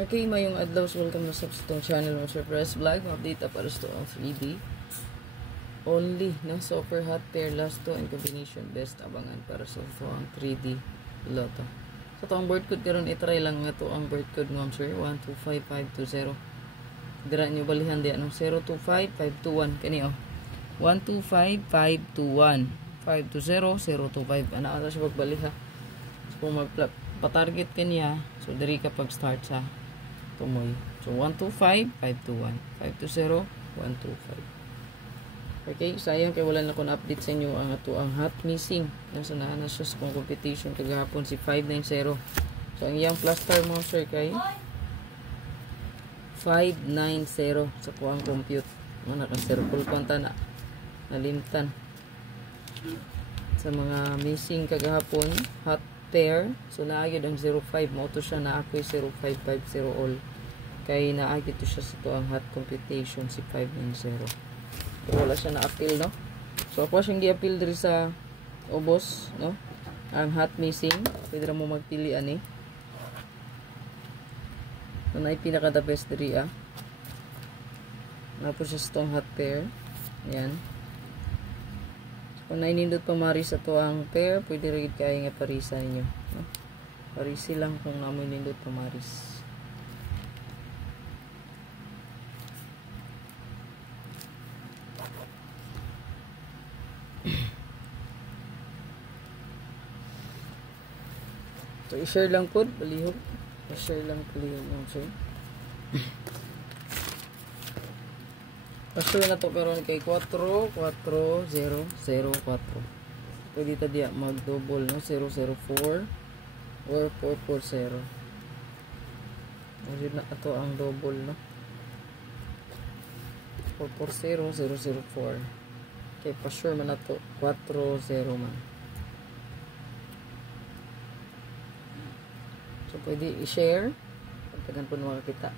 Okay, mayong adlaw, welcome na sa itong channel mo, Sir Press Vlog. Update para sa ang 3D only, no? Super hot pair last to and combination best abangan para sa ito ang 3D loto. So ito ang board code karon, itry lang nga ito ang board code mo, sir. 125520. Dira nyo balihan diyan, no? 025521 kani, oh. 125521 520 025. Ana ata siya pagbaliha. So kung patarget kaniya, so diri ka pag start sa tumoy. So 125521 520 125. Okay, sayang kay wala na ko na-update sa inyo ang ato ang hot missing. Nasa na siya sa competition kagahapon si 590. So ang iyang plus star mo, sir, kay 590 sa kuang compute. Ano na circle konta na nalimtan. Sa mga missing kagahapon, hot pair, so naagid ang 05 mo to siya, na ako'y 0550 all. Kay naagid to siya sa to ang hot computation si 590. Pero wala siya na-appeal, no? So, ako siyang gi-appeal diri sa ubos, no? Ang hot missing. Pwede mo magpili, ani. Ano ay pinaka-the best diri, ah. Napos siya sa itong hot pair. Ayan. So, kung nainindot pa mari sa to ang pair, pwede rin kaya nga parisa ninyo, no? Parisi lang kung namoy nindot pa maris. So, i-share lang po, balihog. I-share lang po yung so. Pa-share na to karon kay 44004. Pwede ta diya mag-double, no? 004 or 440. Ayun na ato ang double, no? 440 004. Kay pa-share man na to 40 man. So, pwede i-share. Pagtagan po na makakita.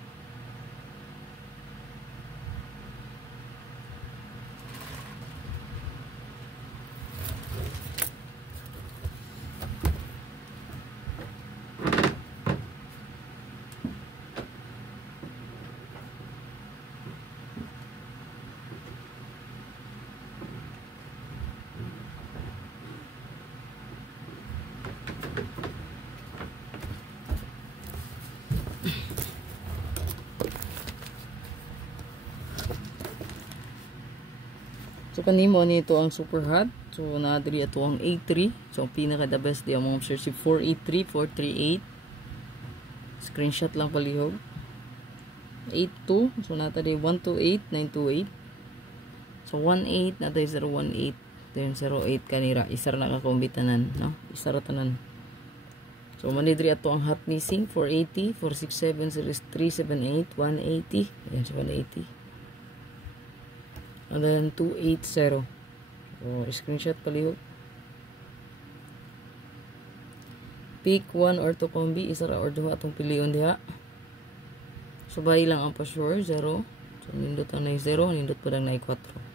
So kanimo nito ang super hot. So naadiri ato ang A3. So pinaka the best di mo search si 483 438. Screenshot lang palihog. 82. So nata di 128 928. So 18 nata 018 then 08 kanira. Isar na ka kombitanan, no? Isar tanan. So manidri ato ang hot missing 480 467 378 180. Ayan si 180. And then 280. So, screenshot palihog. Pick 1 or 2 combi. Isa ra or 2 atong piliyon diha. So, bayi lang ang pa-sure. 0. So, nindot ang na 0. Nindot pa lang na 4.